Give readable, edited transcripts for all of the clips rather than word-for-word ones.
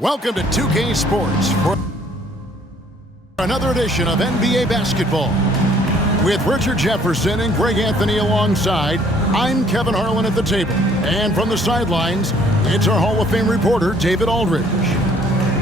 Welcome to 2K Sports for another edition of NBA basketball. With Richard Jefferson and Greg Anthony alongside, I'm Kevin Harlan at the table. And from the sidelines, it's our Hall of Fame reporter, David Aldridge.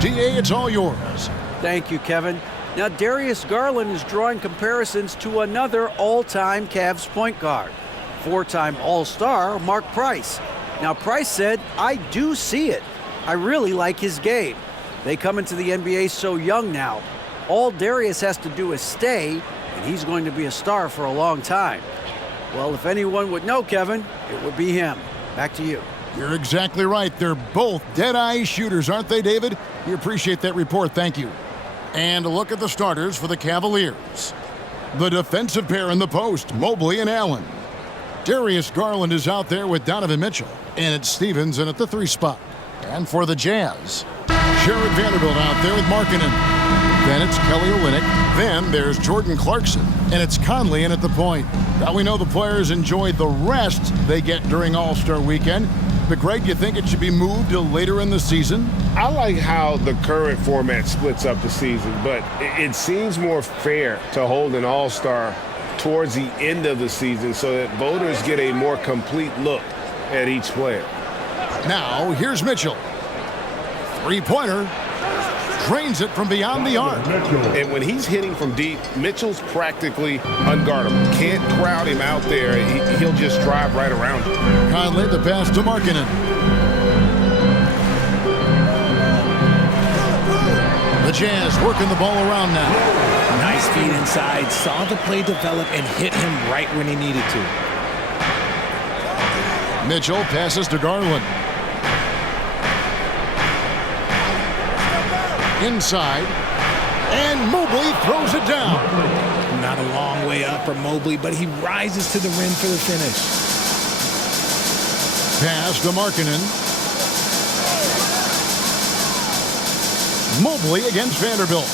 DA, it's all yours. Thank you, Kevin. Now, Darius Garland is drawing comparisons to another all-time Cavs point guard, four-time All-Star Mark Price. Now, Price said, "I do see it. I really like his game. They come into the NBA so young now. All Darius has to do is stay, and he's going to be a star for a long time." Well, if anyone would know, Kevin, it would be him. Back to you. You're exactly right. They're both dead-eye shooters, aren't they, David? We appreciate that report. Thank you. And a look at the starters for the Cavaliers. The defensive pair in the post, Mobley and Allen. Darius Garland is out there with Donovan Mitchell, and it's Stevens in at the 3 spot. And for the Jazz, Sherrod Vanderbilt out there with Markkanen. Then it's Kelly Olynyk. Then there's Jordan Clarkson, and it's Conley in at the point. Now we know the players enjoy the rest they get during All-Star Weekend. But Greg, you think it should be moved to later in the season? I like how the current format splits up the season, but it seems more fair to hold an All-Star towards the end of the season so that voters get a more complete look at each player. Now, here's Mitchell. Three-pointer. Drains it from beyond the arc. And when he's hitting from deep, Mitchell's practically unguardable. Can't crowd him out there. He'll just drive right around you. Conley, the pass to Markkanen. The Jazz working the ball around now. Nice feed inside. Saw the play develop and hit him right when he needed to. Mitchell passes to Garland. Inside, and Mobley throws it down. Not a long way up for Mobley, but he rises to the rim for the finish. Pass to Markkanen. Mobley against Vanderbilt.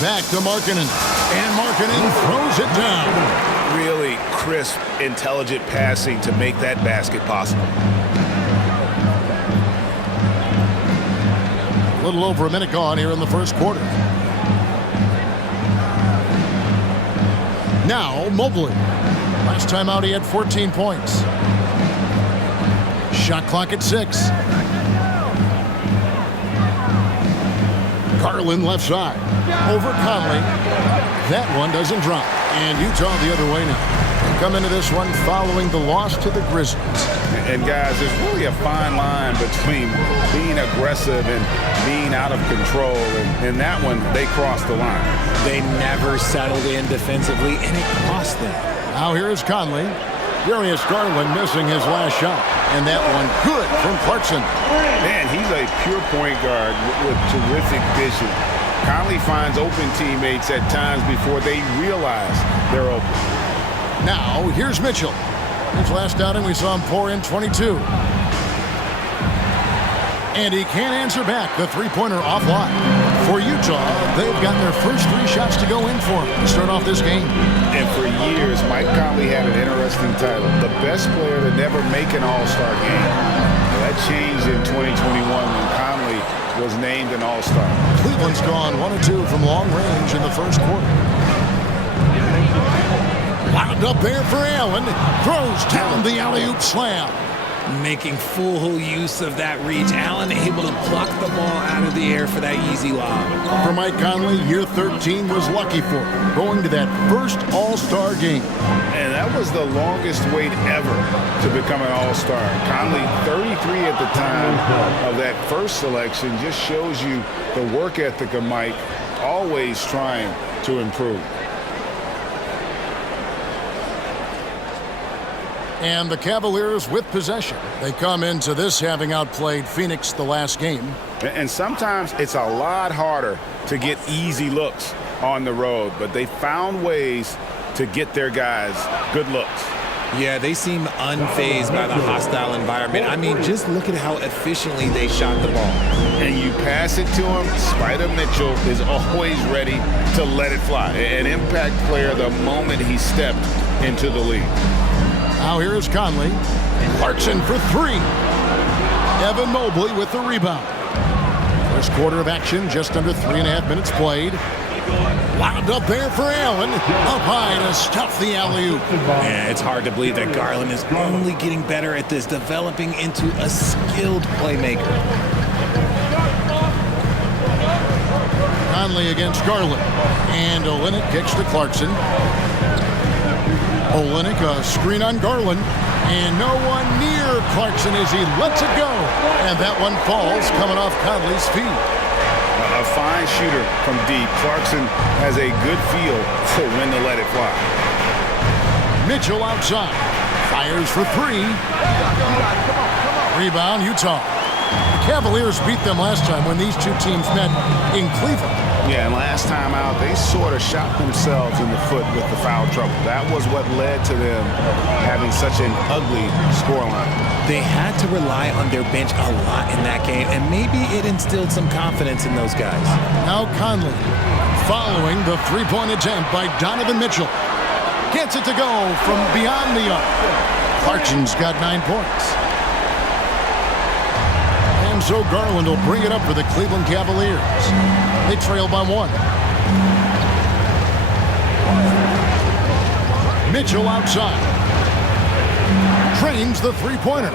Back to Markkanen, and Markkanen throws it down. Really crisp, intelligent passing to make that basket possible. A little over a minute gone here in the first quarter. Now, Mobley. Last time out, he had 14 points. Shot clock at 6. Garland left side. Over Conley. That one doesn't drop. And Utah the other way now. They come into this one following the loss to the Grizzlies. And guys, there's really a fine line between being aggressive and being out of control. And that one, they crossed the line. They never settled in defensively, and it cost them. Now here is Conley. Darius Garland missing his last shot. And that one good from Clarkson. Man, he's a pure point guard with terrific vision. Conley finds open teammates at times before they realize they're open. Now, here's Mitchell. His last outing, we saw him pour in 22. And he can't answer back the three-pointer offline. For Utah, they've gotten their first 3 shots to go in for him to start off this game. And for years, Mike Conley had an interesting title. The best player to never make an All-Star game. That changed in 2021 when Conley was named an All-Star. Cleveland's gone 1 of 2 from long range in the first quarter. Wound up there for Allen. Throws down the alley-oop slam. Making full use of that reach. Allen able to pluck the ball out of the air for that easy lob. For Mike Conley, year 13 was lucky for him, going to that first All-Star game. And that was the longest wait ever to become an All-Star. Conley, 33 at the time of that first selection, just shows you the work ethic of Mike, always trying to improve. And the Cavaliers with possession. They come into this having outplayed Phoenix the last game. And sometimes it's a lot harder to get easy looks on the road, but they found ways to get their guys good looks. Yeah, they seem unfazed by the hostile environment. I mean, just look at how efficiently they shot the ball. And you pass it to him, Spider Mitchell is always ready to let it fly. An impact player the moment he stepped into the league. Now here is Conley. Clarkson for 3. Evan Mobley with the rebound. First quarter of action, just under 3.5 minutes played. Wound up there for Allen. Up high to stuff the alley-oop. Yeah, it's hard to believe that Garland is only getting better at this, developing into a skilled playmaker. Conley against Garland. And Olynyk kicks to Clarkson. Olynyk, a screen on Garland. And no one near Clarkson as he lets it go. And that one falls coming off Conley's feet. A fine shooter from deep. Clarkson has a good feel for when to let it fly. Mitchell outside. Fires for three. Rebound, Utah. The Cavaliers beat them last time when these two teams met in Cleveland. Yeah, and last time out, they sort of shot themselves in the foot with the foul trouble. That was what led to them having such an ugly scoreline. They had to rely on their bench a lot in that game, and maybe it instilled some confidence in those guys. Now Conley, following the three-point attempt by Donovan Mitchell. Gets it to go from beyond the arc. Clarkson's got 9 points. And so Garland will bring it up for the Cleveland Cavaliers. They trail by 1. Mitchell outside. Trains the three-pointer.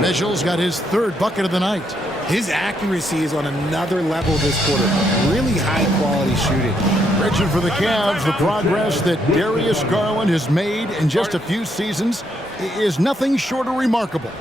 Mitchell's got his 3rd bucket of the night. His accuracy is on another level this quarter. Really high-quality shooting. Richard, for the Cavs, the progress that Darius Garland has made in just a few seasons is nothing short of remarkable.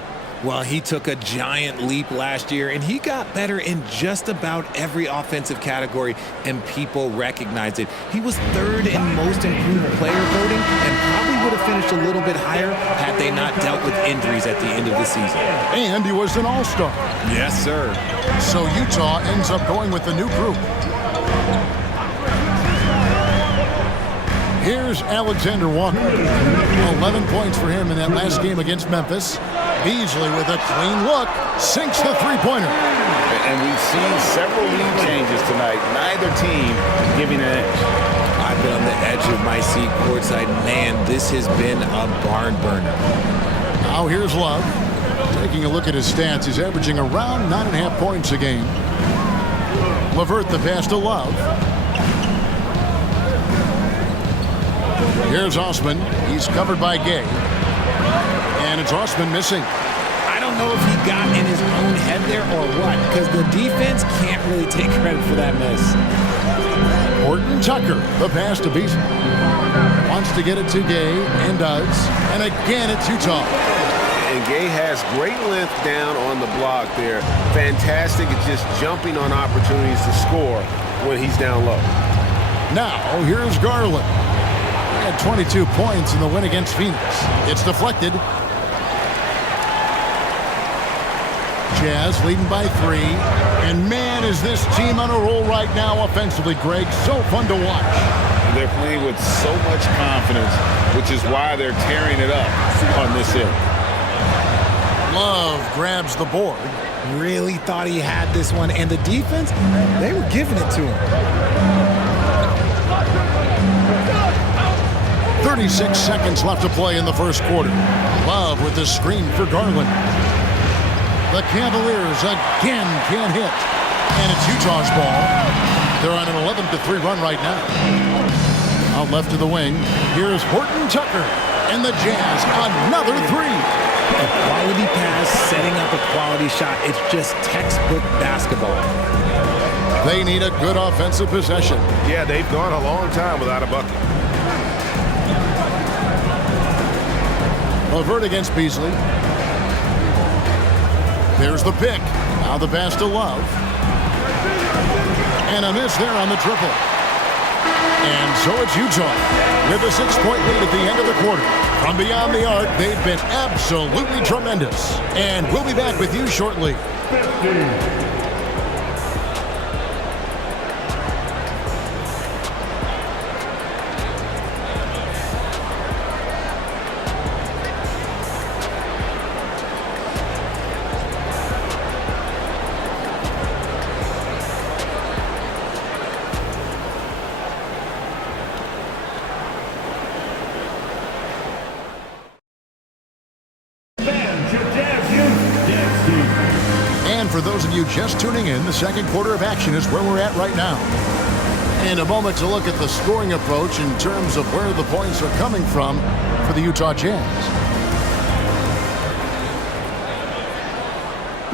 Well, he took a giant leap last year, and he got better in just about every offensive category, and people recognized it. He was 3rd in most improved player voting, and probably would have finished a little bit higher had they not dealt with injuries at the end of the season. And he was an all-star. Yes, sir. So Utah ends up going with the new group. Here's Alexander Walker. 11 points for him in that last game against Memphis. Beasley with a clean look, sinks the three-pointer. And we've seen several lead changes tonight. Neither team giving an edge. I've been on the edge of my seat courtside. Man, this has been a barn burner. Now here's Love. Taking a look at his stats, he's averaging around 9.5 points a game. LeVert the pass to Love. Here's Osman. He's covered by Gay. And it's Osman missing. I don't know if he got in his own head there or what, because the defense can't really take credit for that miss. Horton Tucker, the pass to Beasley. Wants to get it to Gay, and does. And again, it's Utah. And Gay has great length down on the block there. Fantastic at just jumping on opportunities to score when he's down low. Now, here's Garland. He had 22 points in the win against Phoenix. It's deflected. Jazz leading by 3. And man, is this team on a roll right now offensively, Greg. So fun to watch. They're playing with so much confidence, which is why they're tearing it up on this end. Love grabs the board. Really thought he had this one, and the defense, they were giving it to him. 36 seconds left to play in the first quarter. Love with the screen for Garland. The Cavaliers again can't hit. And it's Utah's ball. They're on an 11-3 run right now. Out left to the wing. Here's Horton Tucker. And the Jazz, another 3. A quality pass, setting up a quality shot. It's just textbook basketball. They need a good offensive possession. Yeah, they've gone a long time without a bucket. LeVert against Beasley. There's the pick. Now the pass to Love. And a miss there on the triple. And so it's Utah with a 6-point lead at the end of the quarter. From beyond the arc, they've been absolutely tremendous. And we'll be back with you shortly. And for those of you just tuning in, the second quarter of action is where we're at right now. And a moment to look at the scoring approach in terms of where the points are coming from for the Utah Jazz.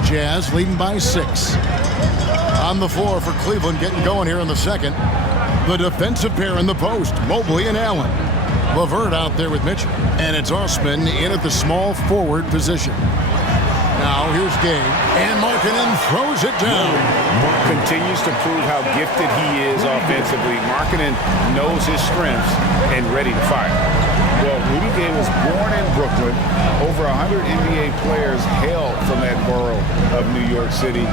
Jazz leading by 6. On the floor for Cleveland, getting going here in the second. The defensive pair in the post, Mobley and Allen. LeVert out there with Mitchell. And it's Osman in at the small forward position. Now here's Gay, and Markkanen throws it down. Continues to prove how gifted he is offensively. Markkanen knows his strengths and ready to fire. Well, Rudy Gay was born in Brooklyn. Over 100 NBA players hail from that borough of New York City,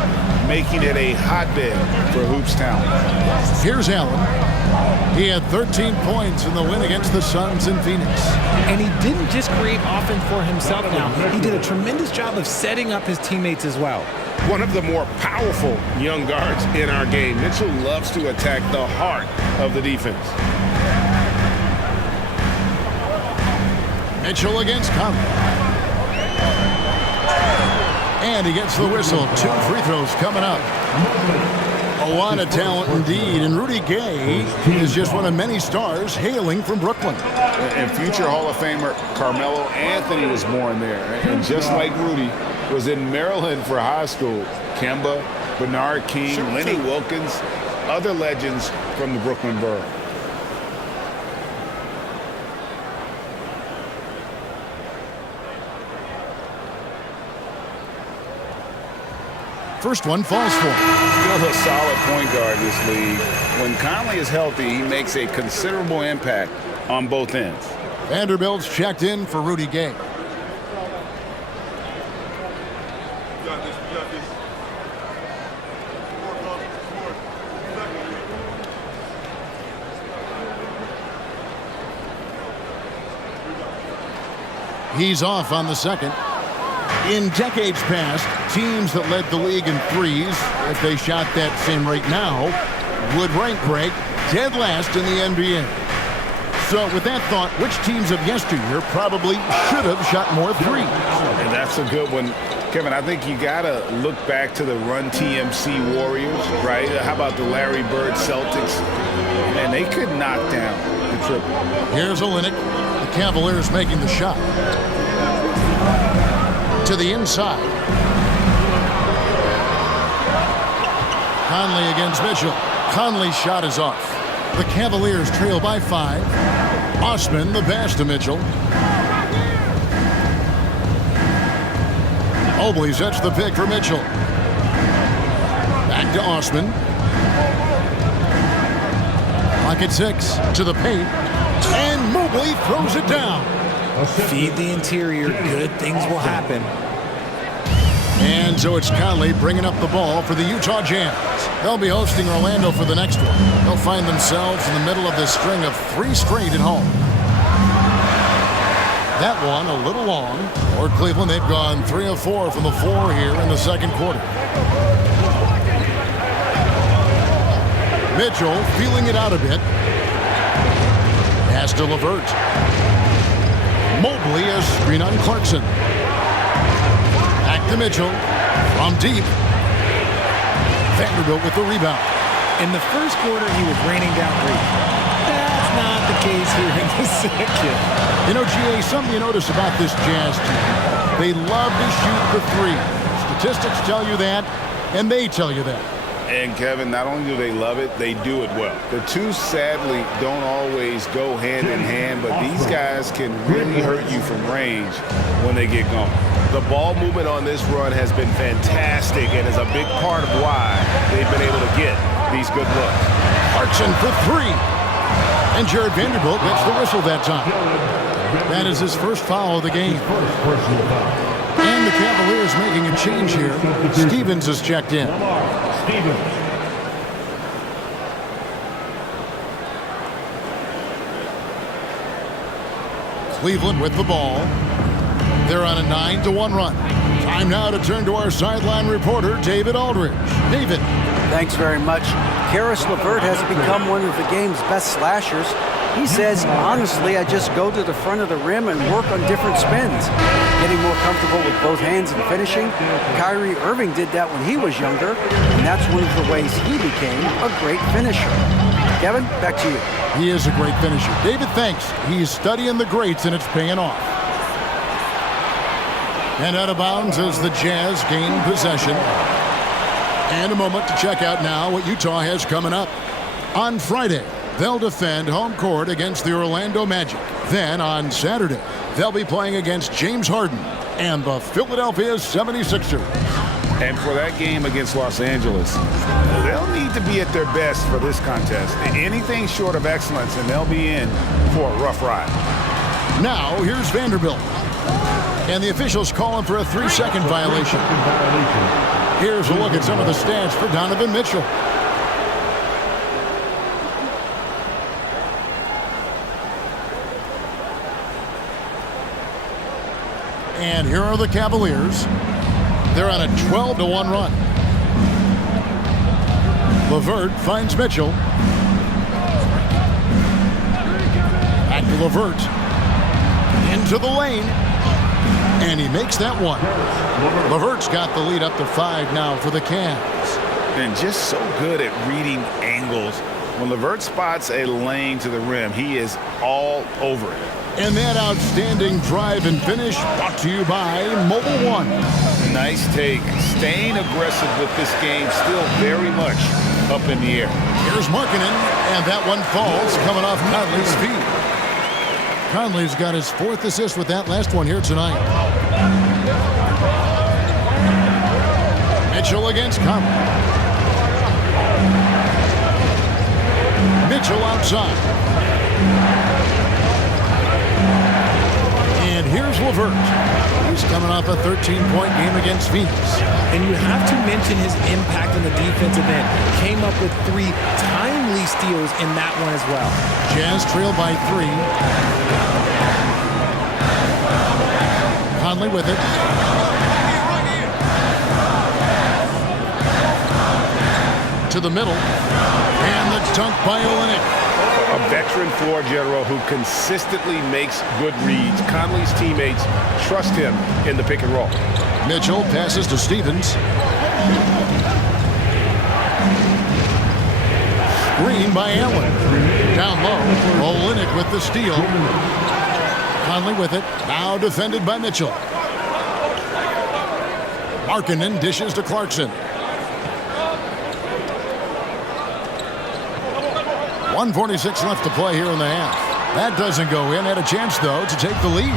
making it a hotbed for hoops talent. Here's Allen. He had 13 points in the win against the Suns in Phoenix. And he didn't just create offense for himself now. He did a tremendous job of setting up his teammates as well. One of the more powerful young guards in our game. Mitchell loves to attack the heart of the defense. Mitchell against Conley. And he gets the whistle. 2 free throws coming up. A lot of talent indeed, and Rudy Gay is just one of many stars hailing from Brooklyn. And future Hall of Famer Carmelo Anthony was born there. And just like Rudy, was in Maryland for high school. Kemba, Bernard King, Lenny Wilkins, other legends from the Brooklyn borough. First one falls for him. Still a solid point guard in this league. When Conley is healthy, he makes a considerable impact on both ends. Vanderbilt's checked in for Rudy Gay. He's off on the second. In decades past, teams that led the league in threes, if they shot that same rate now, would rank break dead last in the NBA. So with that thought, which teams of yesteryear probably should have shot more threes? And that's a good one. Kevin, I think you got to look back to the Run TMC Warriors, right? How about the Larry Bird Celtics? And they could knock down the triple. Here's Olynyk. The Cavaliers making the shot. To the inside. Conley against Mitchell. Conley's shot is off. The Cavaliers trail by 5. Osman the pass to Mitchell. Mobley sets the pick for Mitchell. Back to Osman. Pocket 6 to the paint. And Mobley throws it down. Feed the interior, good things will happen. And so it's Conley bringing up the ball for the Utah Jazz. They'll be hosting Orlando for the next one. They'll find themselves in the middle of this string of 3 straight at home. That one a little long. For Cleveland, they've gone 3 of 4 from the floor here in the second quarter. Mitchell feeling it out a bit. Pass to LeVert. Mobley a screen on Clarkson. Back to Mitchell. From deep. Vanderbilt with the rebound. In the first quarter, he was raining down 3. That's not the case here in the second. You know, GA, something you notice about this Jazz team, they love to shoot the 3. Statistics tell you that, and they tell you that. And Kevin, not only do they love it, they do it well. The two sadly don't always go hand in hand, but these guys can really hurt you from range when they get going. The ball movement on this run has been fantastic and is a big part of why they've been able to get these good looks. Clarkson for 3. And Jared Vanderbilt gets the whistle that time. That is his first foul of the game. And the Cavaliers making a change here. Stevens is checked in. Cleveland with the ball. They're on a 9-1 run. Time now to turn to our sideline reporter, David Aldridge. David. Thanks very much. Karis LeVert has become one of the game's best slashers. He says, honestly, I just go to the front of the rim and work on different spins, getting more comfortable with both hands and finishing. Kyrie Irving did that when he was younger, and that's one of the ways he became a great finisher. Kevin, back to you. He is a great finisher. David, thanks. He's studying the greats, and it's paying off. And out of bounds as the Jazz gain possession. And a moment to check out now what Utah has coming up. On Friday, they'll defend home court against the Orlando Magic. Then on Saturday, they'll be playing against James Harden and the Philadelphia 76ers. And for that game against Los Angeles, they'll need to be at their best for this contest. Anything short of excellence, and they'll be in for a rough ride. Now, here's Vanderbilt. And the officials calling for a 3-second violation. Here's a look at some of the stats for Donovan Mitchell. And here are the Cavaliers. They're on a 12-1 run. LeVert finds Mitchell. Back to LeVert. Into the lane. And he makes that one. LeVert's got the lead up to 5 now for the Cavs. And just so good at reading angles. When LeVert spots a lane to the rim, he is all over it. And that outstanding drive and finish brought to you by Mobile One. Nice take. Staying aggressive with this game, still very much up in the air. Here's Markkanen, and that one falls coming off Conley's feet. Conley's got his 4th assist with that last one here tonight. Mitchell against Conley. Mitchell outside. And here's LeVert. He's coming off a 13-point game against Phoenix. And you have to mention his impact on the defensive end. Came up with 3 timely steals in that one as well. Jazz trail by 3. Conley with it. To the middle. And the dunk by Olynyk. A veteran floor general who consistently makes good reads. Conley's teammates trust him in the pick and roll. Mitchell passes to Stevens. Screen by Allen. Down low. Olynyk with the steal. Conley with it. Now defended by Mitchell. Markkanen dishes to Clarkson. 1:46 left to play here in the half. That doesn't go in. Had a chance, though, to take the lead.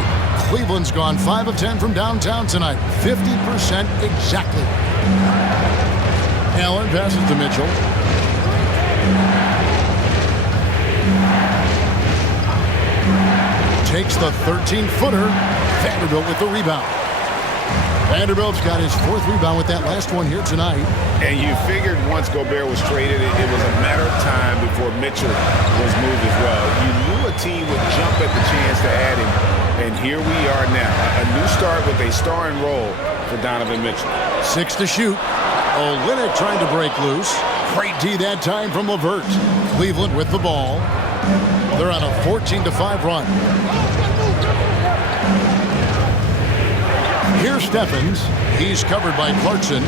Cleveland's gone 5 of 10 from downtown tonight. 50% exactly. Allen passes to Mitchell. Takes the 13-footer. Vanderbilt with the rebound. Vanderbilt's got his 4th rebound with that last one here tonight. And you figured once Gobert was traded, it was a matter of time before Mitchell was moved as well. You knew a team would jump at the chance to add him. And here we are now. A new start with a starring role for Donovan Mitchell. 6 to shoot. Olynyk trying to break loose. Great D that time from LeVert. Cleveland with the ball. They're on a 14-5 run. Here's Stephens. He's covered by Clarkson.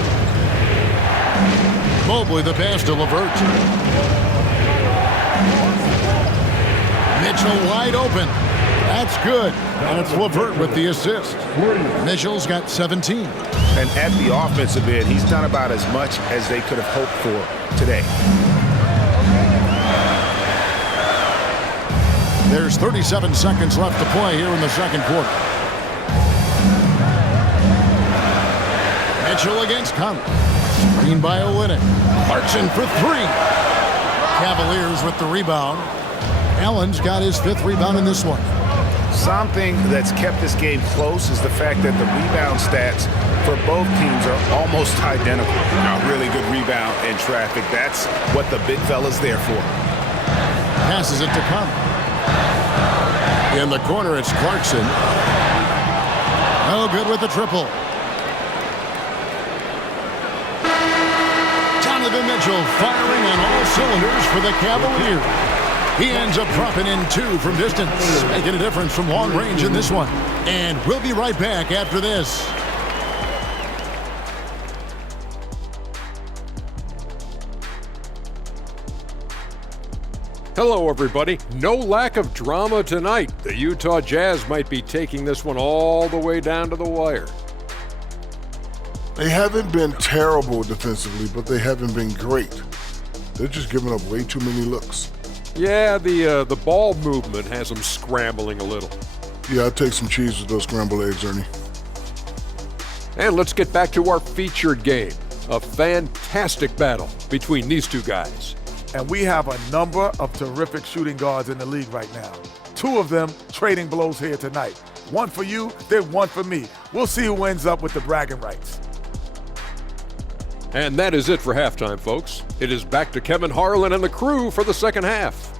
Mobley the pass to LeVert. Mitchell wide open. That's good. And it's LeVert with the assist. Mitchell's got 17. And at the offensive end, he's done about as much as they could have hoped for today. There's 37 seconds left to play here in the second quarter. Mitchell against Conley. Screen by Olynyk. Clarkson for 3. Cavaliers with the rebound. Allen's got his 5th rebound in this one. Something that's kept this game close is the fact that the rebound stats for both teams are almost identical. A really good rebound and traffic. That's what the big fella's there for. Passes it to Conley. In the corner, it's Clarkson. No good with the triple. Donovan Mitchell firing on all cylinders for the Cavaliers. He ends up dropping in 2 from distance, making a difference from long range in this one. And we'll be right back after this. Hello, everybody. No lack of drama tonight. The Utah Jazz might be taking this one all the way down to the wire. They haven't been terrible defensively, but they haven't been great. They're just giving up way too many looks. Yeah, the ball movement has them scrambling a little. Yeah, I'd take some cheese with those scrambled eggs, Ernie. And let's get back to our featured game. A fantastic battle between these two guys. And we have a number of terrific shooting guards in the league right now. 2 of them trading blows here tonight. 1 for you, then 1 for me. We'll see who ends up with the bragging rights. And that is it for halftime, folks. It is back to Kevin Harlan and the crew for the second half.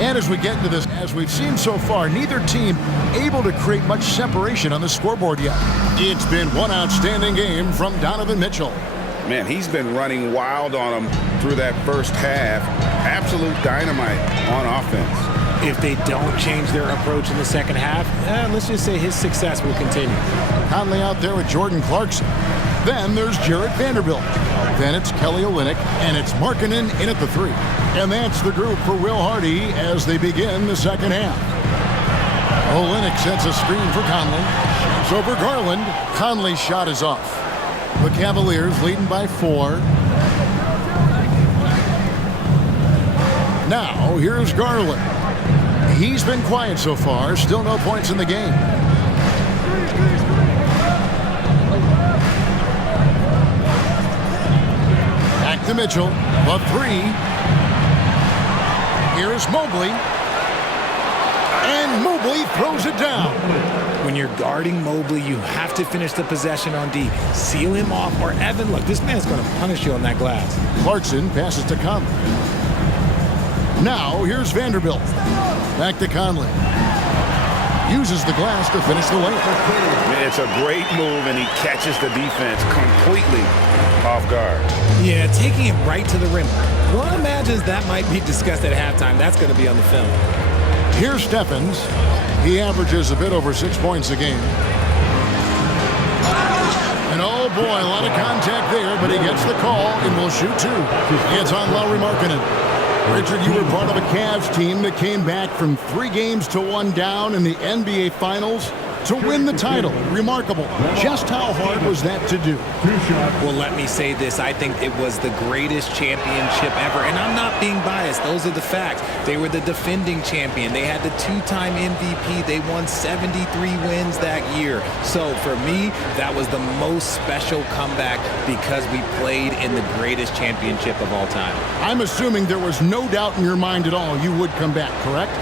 And as we get into this, as we've seen so far, neither team able to create much separation on the scoreboard yet. It's been one outstanding game from Donovan Mitchell. Man, he's been running wild on them through that first half. Absolute dynamite on offense. If they don't change their approach in the second half, let's just say his success will continue. Conley out there with Jordan Clarkson. Then there's Jarrett Vanderbilt. Then it's Kelly Olynyk, and it's Markkanen in at the 3. And that's the group for Will Hardy as they begin the second half. Olynyk sets a screen for Conley. Shoots over Garland. Conley's shot is off. The Cavaliers leading by 4. Now, here's Garland. He's been quiet so far. Still no points in the game. Back to Mitchell. The 3. Here's Mobley. And Mobley throws it down. When you're guarding Mobley, you have to finish the possession on D. Seal him off, or Evan, look, this man's going to punish you on that glass. Clarkson passes to Conley. Now, here's Vanderbilt. Back to Conley. Uses the glass to finish the layup. Man, it's a great move, and he catches the defense completely off guard. Yeah, taking him right to the rim. One imagines that might be discussed at halftime. That's going to be on the film. Here's Stephens. He averages a bit over 6 points a game. And oh boy, a lot of contact there, but he gets the call and will shoot 2. It's on Lauri Markkanen. Richard, you were part of a Cavs team that came back from 3 games to 1 down in the NBA Finals to win the title. Remarkable. Just how hard was that to do? Well, let me say this. I think it was the greatest championship ever. And I'm not being biased. Those are the facts. They were the defending champion. They had the 2-time MVP. They won 73 wins that year. So for me, that was the most special comeback because we played in the greatest championship of all time. I'm assuming there was no doubt in your mind at all you would come back, correct?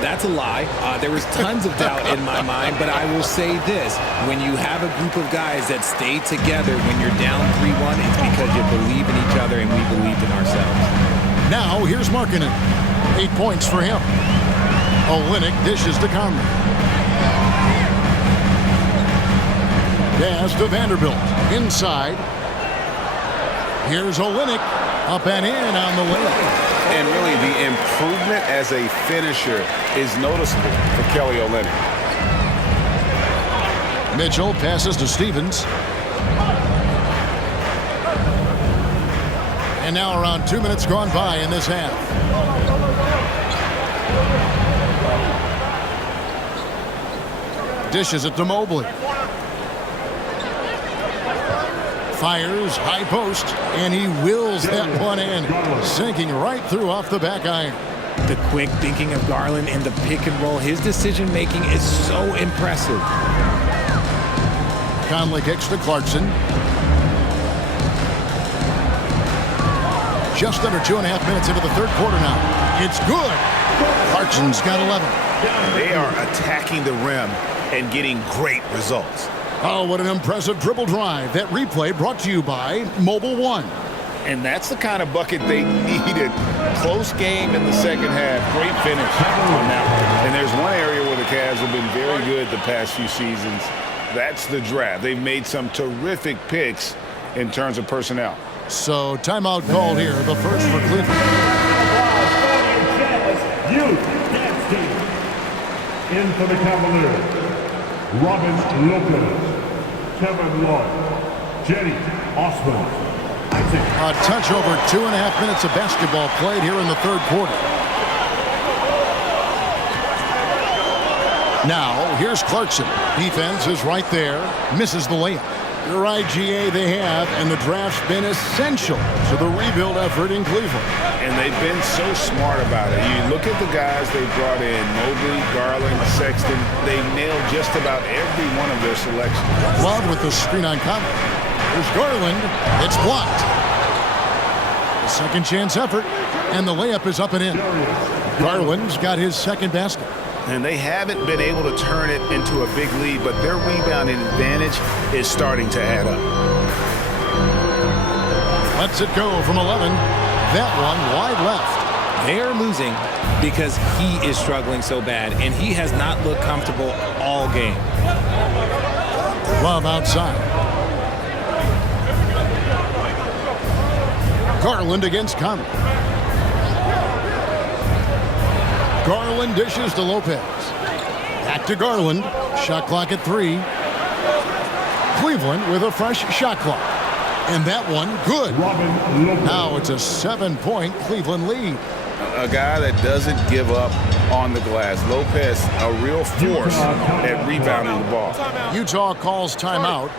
That's a lie. There was tons of doubt in my mind, but I will say this. When you have a group of guys that stay together when you're down 3-1, it's because you believe in each other and we believed in ourselves. Now, here's Markkanen. 8 points for him. Olynyk dishes to Conley. Pass to Vanderbilt. Inside. Here's Olynyk. Up and in on the layup. And really, the improvement as a finisher is noticeable for Kelly Olynyk. Mitchell passes to Stevens. And now around 2 minutes gone by in this half. Dishes it to Mobley. Fires, high post, and he wills that one in, sinking right through off the back iron. The quick thinking of Garland in the pick and roll, his decision-making is so impressive. Conley kicks to Clarkson. Just under 2.5 minutes into the 3rd quarter now. It's good. Clarkson's got 11. They are attacking the rim and getting great results. Oh, what an impressive dribble drive. That replay brought to you by Mobile One. And that's the kind of bucket they needed Close game in the second half. Great finish on that one. And there's one area where the Cavs have been very good the past few seasons. That's the draft. They've made some terrific picks in terms of personnel. So timeout called here, the first for Cleveland. In for the Cavaliers, Robin Lopez, Kevin Love, Jenny Osmond. A touch over 2.5 minutes of basketball played here in the third quarter. Now, here's Clarkson. Defense is right there. Misses the layup. You're right, GA, they have, and the draft's been essential to the rebuild effort in Cleveland. And they've been so smart about it. You look at the guys they brought in, Mobley, Garland, Sexton. They nailed just about every one of their selections. Love with the screen on Conley. There's Garland. It's blocked. A second chance effort, and the layup is up and in. Garland's got his second basket. And they haven't been able to turn it into a big lead, but their rebounding advantage is starting to add up. Lets it go from 11. That one wide left. They're losing because he is struggling so bad, and he has not looked comfortable all game. Love outside. Garland against Conley. Garland dishes to Lopez. Back to Garland. Shot clock at 3. Cleveland with a fresh shot clock. And that one, good. Now it's a 7-point Cleveland lead. A guy that doesn't give up on the glass. Lopez, a real force at rebounding the ball. Utah calls timeout.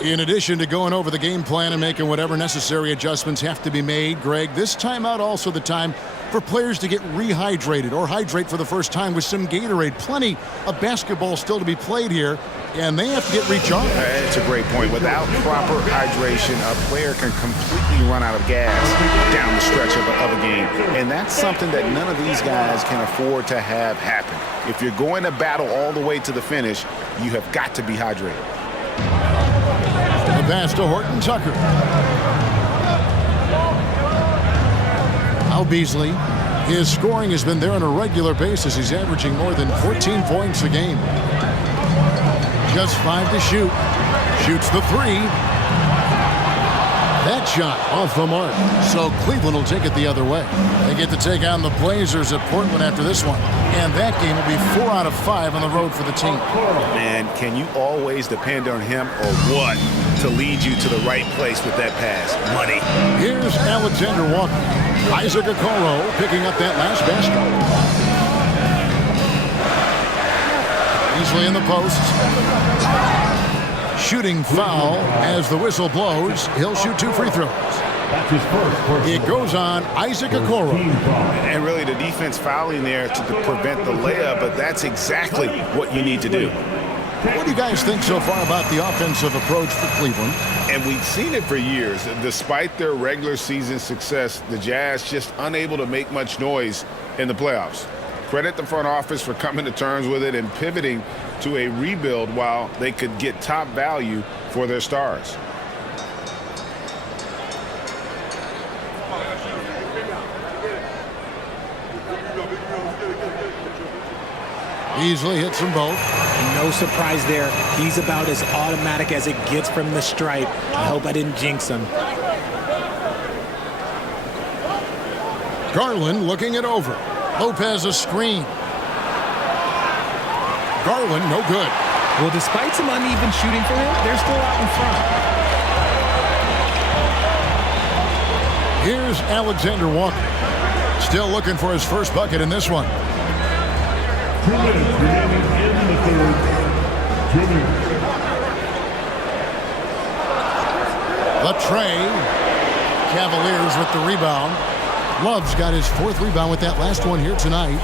In addition to going over the game plan and making whatever necessary adjustments have to be made, Greg, this timeout also the time for players to get rehydrated or hydrate for the first time with some Gatorade. Plenty of basketball still to be played here, and they have to get recharged. It's a great point. Without proper hydration, a player can completely run out of gas down the stretch of a game. And that's something that none of these guys can afford to have happen. If you're going to battle all the way to the finish, you have got to be hydrated. The pass to Horton Tucker. Now Beasley. His scoring has been there on a regular basis. He's averaging more than 14 points a game. Just 5 to shoot. Shoots the 3. That shot off the mark. So Cleveland will take it the other way. They get to take on the Blazers at Portland after this one. And that game will be 4 out of 5 on the road for the team. Man, can you always depend on him or what to lead you to the right place with that pass? Money. Here's Alexander Walker. Isaac Okoro picking up that last basket. Easily in the post. Shooting foul as the whistle blows. He'll shoot 2 free throws. That's his first. It goes on Isaac Okoro. And really the defense fouling there to prevent the layup, but that's exactly what you need to do. What do you guys think so far about the offensive approach for Cleveland? And we've seen it for years. Despite their regular season success, the Jazz just unable to make much noise in the playoffs. Credit the front office for coming to terms with it and pivoting to a rebuild while they could get top value for their stars. Easily hits them both. No surprise there. He's about as automatic as it gets from the stripe. I hope I didn't jinx him. Garland looking it over. Lopez a screen. Garland no good. Well, despite some uneven shooting for him, they're still out in front. Here's Alexander Walker. Still looking for his first bucket in this one. 2 minutes remaining in the third. 2 minutes. The tray. Cavaliers with the rebound. Love's got his 4th rebound with that last one here tonight.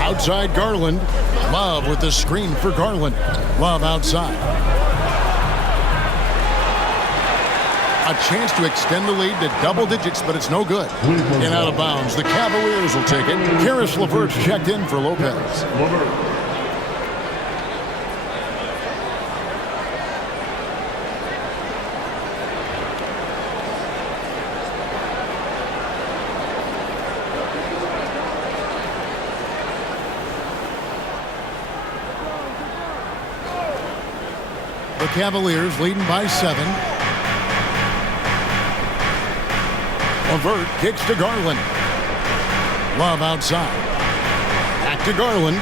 Outside Garland. Love with the screen for Garland. Love outside. A chance to extend the lead to double digits, but it's no good. And out of bounds. The Cavaliers will take it. Karis LeVert's checked in for Lopez. Cavaliers leading by 7. Levert kicks to Garland. Love outside. Back to Garland.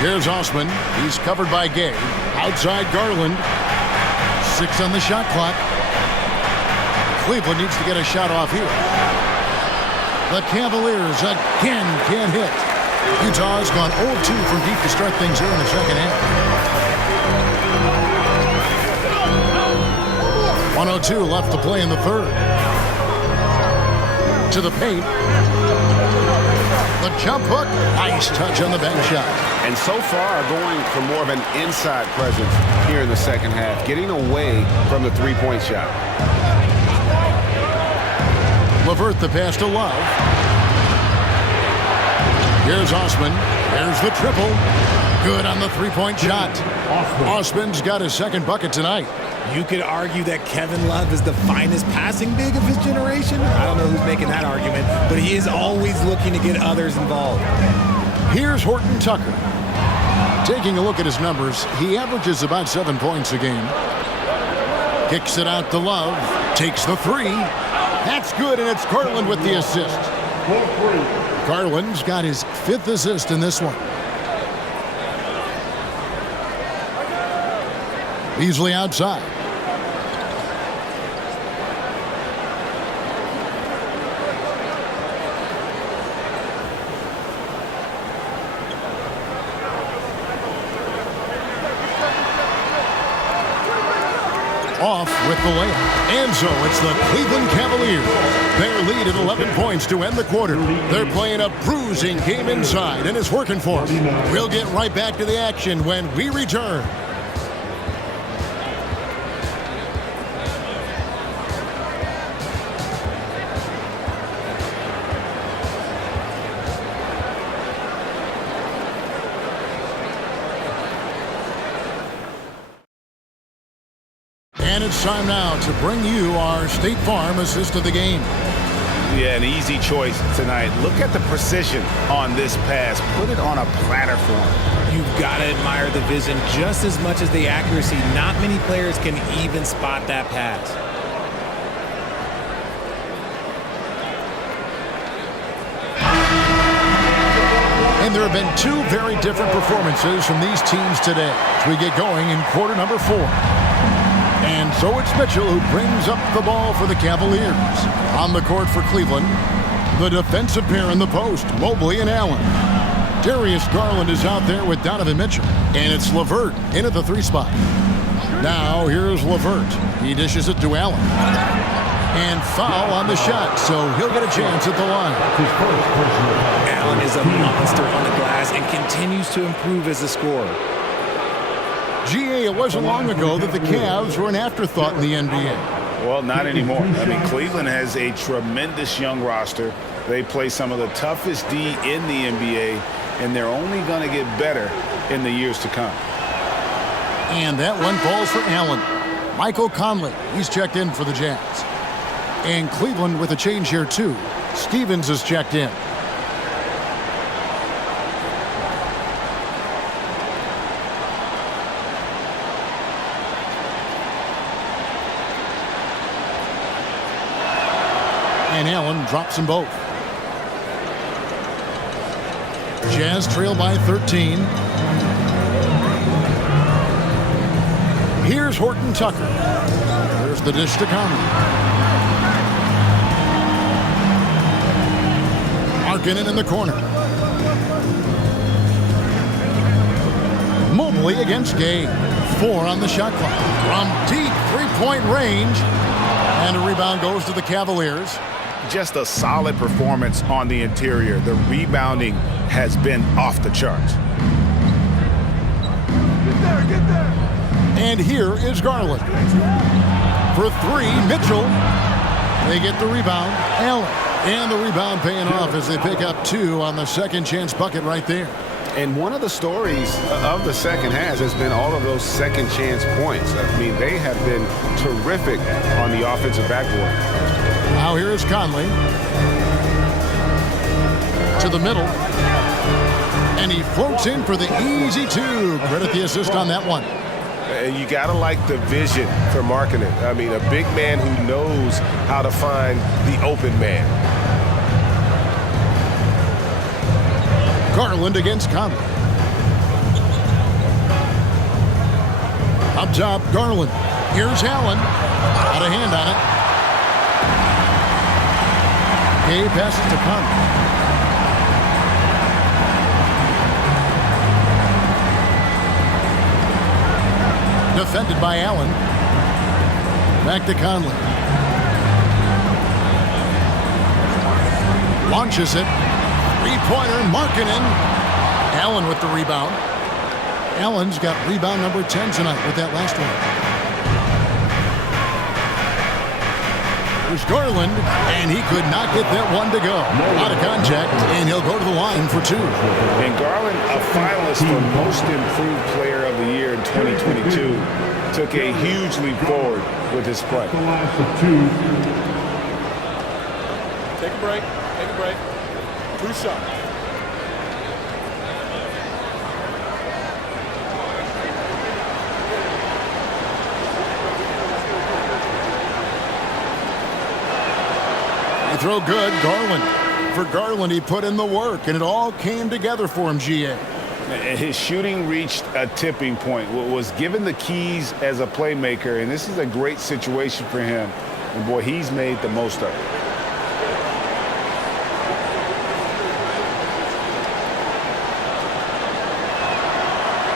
Here's Osman. He's covered by Gay. Outside Garland. 6 on the shot clock. Cleveland needs to get a shot off here. The Cavaliers again can't hit. Utah's gone 0-2 from deep to start things here in the second half. 1:02 left to play in the third. To the paint. The jump hook. Nice touch on the bank shot. And so far, going for more of an inside presence here in the second half, getting away from the three-point shot. Levert the pass to Love. Here's Osman. There's the triple. Good on the three-point shot. Osman's got his second bucket tonight. You could argue that Kevin Love is the finest passing big of his generation. I don't know who's making that argument, but he is always looking to get others involved. Here's Horton Tucker. Taking a look at his numbers, he averages about 7 points a game. Kicks it out to Love. Takes the three. That's good, and it's Garland with the assist. Garland's got his 5th assist in this one. Beasley outside. Off with the layup. And so it's the Cleveland Cavaliers. Their lead at 11 points to end the quarter. They're playing a bruising game inside, and it's working for them. We'll get right back to the action when we return. And it's time now to bring you our State Farm assist of the game. Yeah, an easy choice tonight. Look at the precision on this pass. Put it on a platter form. You've got to admire the vision just as much as the accuracy. Not many players can even spot that pass. And there have been 2 very different performances from these teams today as we get going in quarter number 4. And so it's Mitchell who brings up the ball for the Cavaliers. On the court for Cleveland, the defensive pair in the post, Mobley and Allen. Darius Garland is out there with Donovan Mitchell. And it's Levert in at the 3 spot. Now here's Levert. He dishes it to Allen. And foul on the shot, so he'll get a chance at the line. Allen is a monster on the glass and continues to improve as a scorer. GA, it wasn't long ago that the Cavs were an afterthought in the NBA. Well, not anymore. I mean, Cleveland has a tremendous young roster. They play some of the toughest D in the NBA, and they're only going to get better in the years to come. And that one falls for Allen. Michael Conley, he's checked in for the Jazz. And Cleveland with a change here, too. Stevens is checked in. And Allen drops them both. Jazz trail by 13. Here's Horton Tucker. There's the dish to Conley. Markkanen in the corner. Mobley against Gay. 4 on the shot clock. From deep three-point range. And a rebound goes to the Cavaliers. Just a solid performance on the interior. The rebounding has been off the charts. Get there. And here is Garland. For 3, Mitchell. They get the rebound. Allen. And the rebound paying off as they pick up 2 on the second chance bucket right there. And one of the stories of the second half has been all of those second chance points. I mean, they have been terrific on the offensive backboard. Now here is Conley. To the middle. And he floats in for the easy two. Credit the assist on that one. And you got to like the vision for marking it. I mean, a big man who knows how to find the open man. Garland against Conley. Up top, Garland. Here's Allen. Out of hand on it. Gay passes to Conley. Defended by Allen. Back to Conley. Launches it. Three-pointer, Markkanen. Allen with the rebound. Allen's got rebound number 10 tonight with that last one. There's Garland, and he could not get that one to go. Out of contact, and he'll go to the line for two. And Garland, a finalist for Most Improved Player of the Year in 2022, took a huge leap forward with his play. The last of two. Take a break. Take a break. 2 shots. They throw good, Garland. For Garland, he put in the work, and it all came together for him, GA. His shooting reached a tipping point, was given the keys as a playmaker, and this is a great situation for him. And boy, he's made the most of it.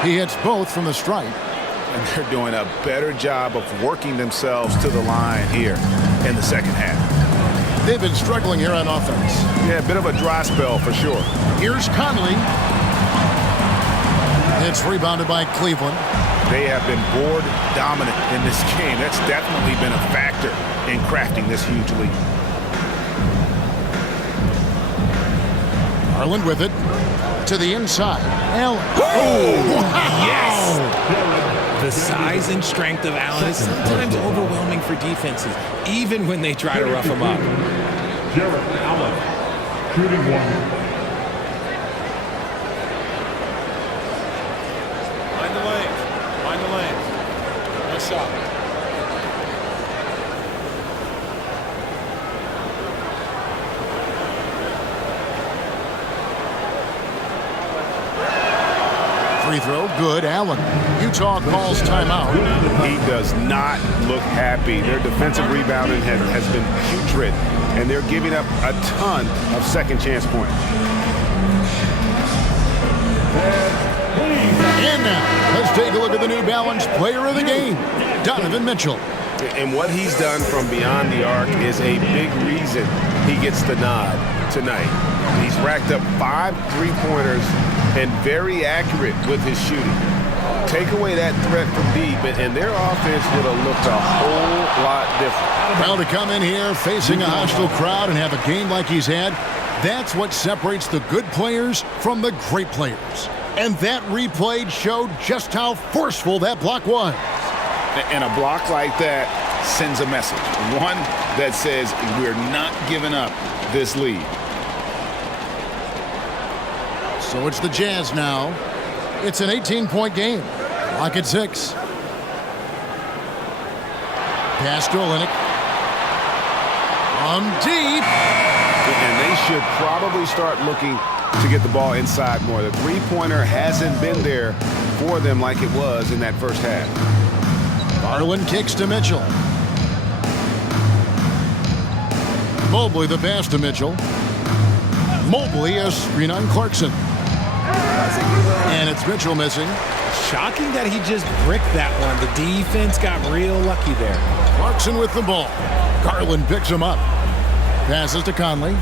He hits both from the stripe. And they're doing a better job of working themselves to the line here in the second half. They've been struggling here on offense. Yeah, a bit of a dry spell for sure. Here's Conley. It's rebounded by Cleveland. They have been board dominant in this game. That's definitely been a factor in crafting this huge lead. Garland with it. To the inside. Allen. Oh, yes! The size and strength of Allen is sometimes overwhelming for defenses, even when they try to rough him up. Jarrett Allen, shooting one. Mind the lanes. Mind the lanes. Nice shot. Free throw, good. Allen. Utah calls timeout. He does not look happy. Their defensive rebounding has been putrid, and they're giving up a ton of second chance points. And now, let's take a look at the New Balance player of the game, Donovan Mitchell. And what he's done from beyond the arc is a big reason he gets the nod tonight. He's racked up 5 3-pointers and very accurate with his shooting. Take away that threat from deep, and their offense would have looked a whole lot different. Well, to come in here facing a hostile crowd and have a game like he's had, that's what separates the good players from the great players. And that replay showed just how forceful that block was. And a block like that sends a message. One that says we're not giving up this lead. So it's the Jazz now. It's an 18-point game. Clock at 6. Pass to Olynyk. From deep. And they should probably start looking to get the ball inside more. The three-pointer hasn't been there for them like it was in that first half. Garland kicks to Mitchell. Mobley the pass to Mitchell. Mobley a screen on Clarkson. And it's Mitchell missing. Shocking that he just bricked that one. The defense got real lucky there. Clarkson with the ball. Garland picks him up. Passes to Conley.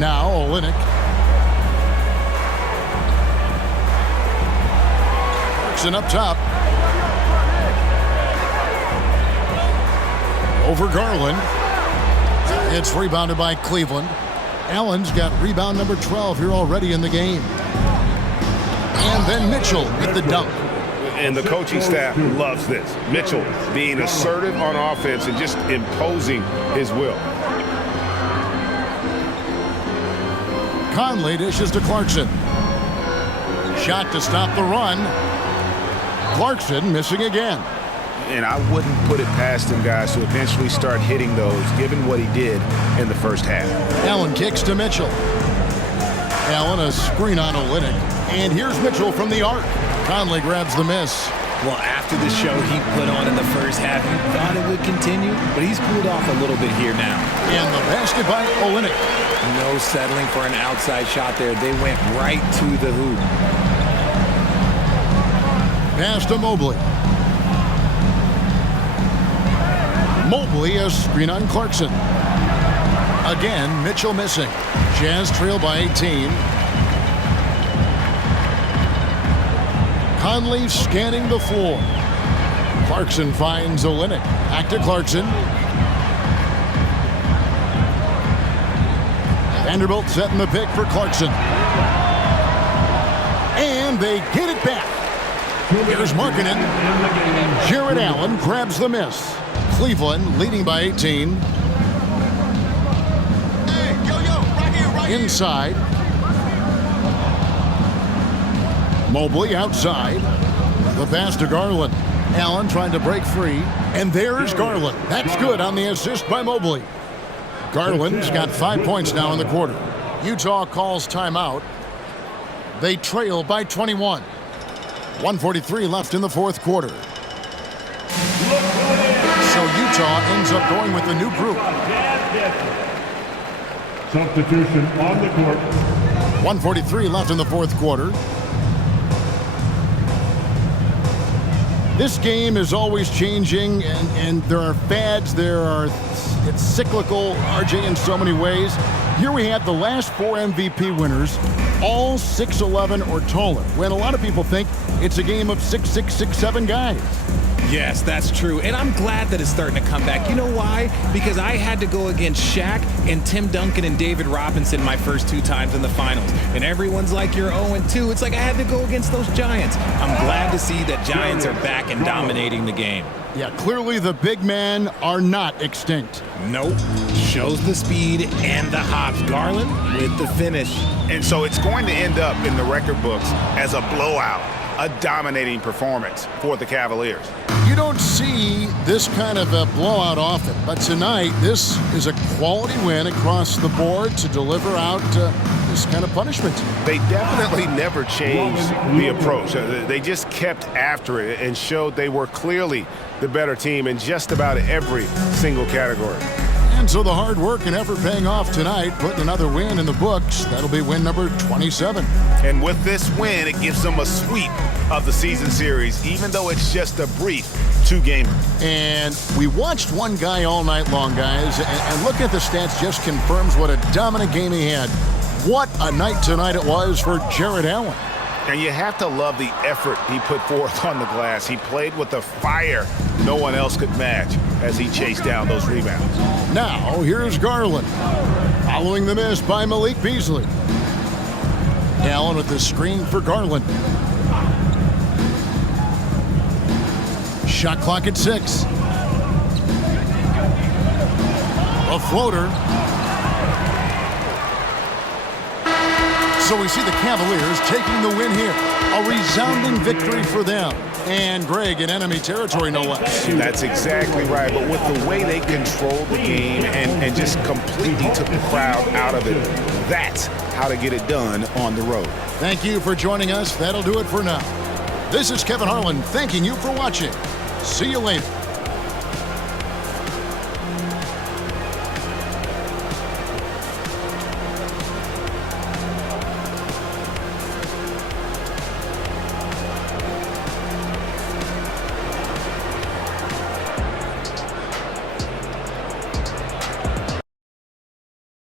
Now Olynyk. Clarkson up top. Over Garland. It's rebounded by Cleveland. Allen's got rebound number 12 here already in the game. And then Mitchell with the dunk. And the coaching staff loves this. Mitchell being assertive on offense and just imposing his will. Conley dishes to Clarkson. Shot to stop the run. Clarkson missing again. And I wouldn't put it past him, guys, to eventually start hitting those, given what he did in the first half. Allen kicks to Mitchell. Allen a screen on Olynyk. And here's Mitchell from the arc. Conley grabs the miss. Well, after the show he put on in the first half, you thought it would continue, but he's cooled off a little bit here now. And the basket by Olynyk. No settling for an outside shot there. They went right to the hoop. Pass to Mobley. Mobley a screen on Clarkson. Again, Mitchell missing. Jazz trail by 18. Conley scanning the floor. Clarkson finds Olynyk. Back to Clarkson. Vanderbilt setting the pick for Clarkson. And they get it back. Here's Markkanen. Jared Allen grabs the miss. Cleveland leading by 18. Inside. Mobley outside. The pass to Garland. Allen trying to break free. And there's Garland. That's good on the assist by Mobley. Garland's got 5 points now in the quarter. Utah calls timeout. They trail by 21. 1:43 left in the fourth quarter. So Utah ends up going with the new group. Substitution on the court. 1:43 left in the fourth quarter. This game is always changing, and there are fads. It's cyclical, RJ, in so many ways. Here we have the last 4 MVP winners, all 6'11" or taller, when a lot of people think it's a game of 6'6", 6'7" guys. Yes, that's true. And I'm glad that it's starting to come back. You know why? Because I had to go against Shaq and Tim Duncan and David Robinson my first 2 times in the finals. And everyone's like, you're 0-2. It's like I had to go against those Giants. I'm glad to see that Giants are back and dominating the game. Yeah, clearly the big men are not extinct. Nope. Shows the speed and the hops. Garland with the finish. And so it's going to end up in the record books as a blowout, a dominating performance for the Cavaliers. You don't see this kind of a blowout often, but tonight this is a quality win across the board to deliver out this kind of punishment. They definitely never changed the approach. They just kept after it and showed they were clearly the better team in just about every single category. And so the hard work and effort paying off tonight, putting another win in the books. That'll be win number 27. And with this win, it gives them a sweep of the season series, even though it's just a brief 2-gamer. And we watched one guy all night long, guys, and looking at the stats just confirms what a dominant game he had. What a night tonight it was for Jared Allen. And you have to love the effort he put forth on the glass. He played with a fire no one else could match as he chased down those rebounds. Now, here's Garland, following the miss by Malik Beasley. Allen with the screen for Garland. Shot clock at 6. A floater. So we see the Cavaliers taking the win here. A resounding victory for them. And Greg, in enemy territory, no less. That's exactly right. But with the way they controlled the game and just completely took the crowd out of it, that's how to get it done on the road. Thank you for joining us. That'll do it for now. This is Kevin Harlan thanking you for watching. See you later.